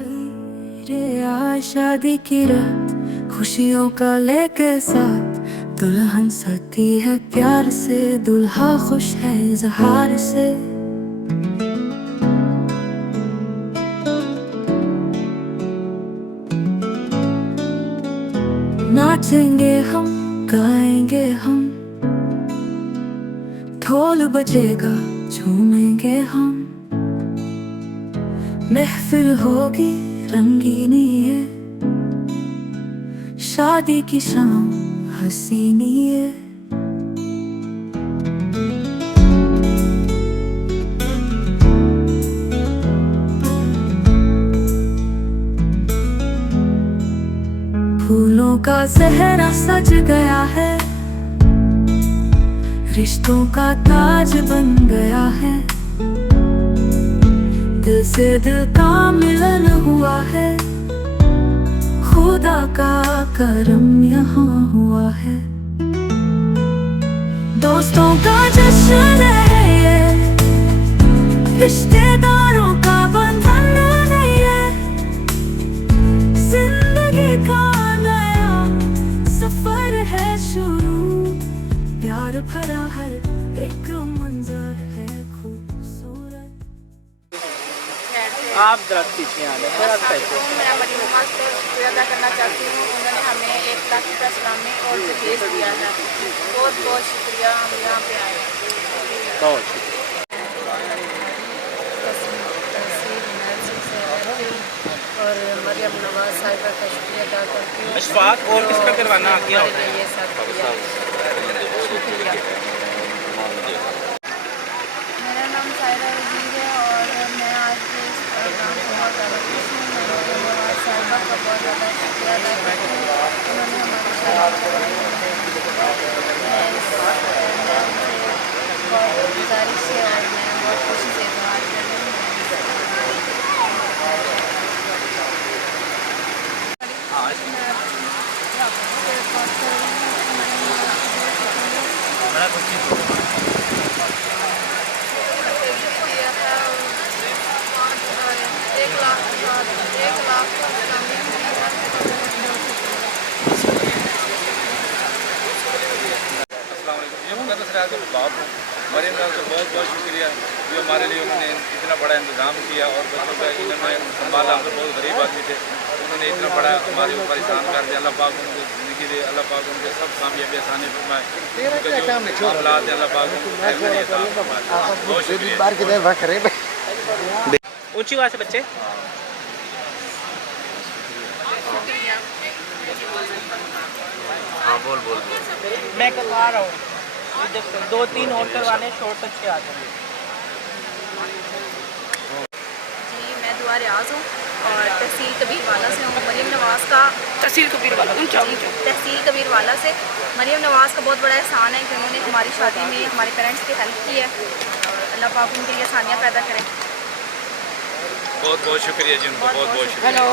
रे आज शादी की रात, खुशियों का लेके साथ, दुल्हन सती है प्यार से, दुल्हा खुश है इजहार से। नाचेंगे हम, गाएंगे हम, ढोल बजेगा झूमेंगे हम, महफिल होगी रंगीनी है, शादी की शाम हसीनी है। फूलों का सहरा सज गया है, रिश्तों का ताज बन गया है, दिल से दिल का मिलन हुआ है, खुदा का करम यहाँ हुआ है। दोस्तों का जश्न है ये, रिश्तेदारों का बंधन है ये, जिंदगी का नया सफर है शुरू, प्यार भरा हर एक मंजर है खूबसूरत। आप जरा पीछे आ जाए थोड़ा सा। मैं बड़ी नमाज को शुक्रिया अदा करना चाहती हूँ। उन्होंने हमें 1 लाख रुपया इस्लामी और दहेज दिया है। बहुत बहुत शुक्रिया, हम यहाँ पे आए। बहुत और मरियम नवाज साहिबा का शुक्रिया अदा करती हूँ। अशफाक और किसका करवाना किया होता है? ये सब शुक्रिया। मेरा नाम साहिरा वजीर है और मैं आज के इस प्रोग्राम से बहुत ज़्यादा खुश हूँ। मैं मरियम नवाज साहिबा का बहुत ज़्यादा शुक्रिया अदा करती हूँ। उन्होंने हमारी शादी करवाई। मैं उनसे बहुत गुजारिश है और मैं बहुत खुशी से इजहार कर रही हूँ। बाप हूँ मरीम साहब को बहुत बहुत शुक्रिया जो हमारे लिए उन्होंने इतना बड़ा इंतज़ाम किया और बच्चों का इन्होंने संभाला। हम तो बहुत गरीब आदमी थे, उन्होंने इतना बड़ा हमारे ऊपर एहसान कर दिया। अल्लाह पाक उनको ज़िंदगी दे, अल्लाह पाक उनके सब कामयाबी आसानी फरमाए। औलाद है अल्लाह पाक बहुत शुक्रिया। ऊंची आवाज से बच्चे। हाँ बोल बोल मैं करवा रहा हूँ, 2-3 और करवाने शॉर्ट अच्छे आ जाएंगे। जी मैं दुआ रियाज हूँ और तहसील कबीर वाला से हूँ। मरियम नवाज़ का तहसील कबीर वाला से मरियम नवाज़ का बहुत बड़ा एहसान है कि उन्होंने हमारी शादी में हमारे पेरेंट्स की हेल्प की है और अल्लाह पाक उनके लिए आसानियाँ पैदा करें। बहुत बहुत शुक्रिया जी, उनको बहुत बहुत शुक्रिया। हेलो।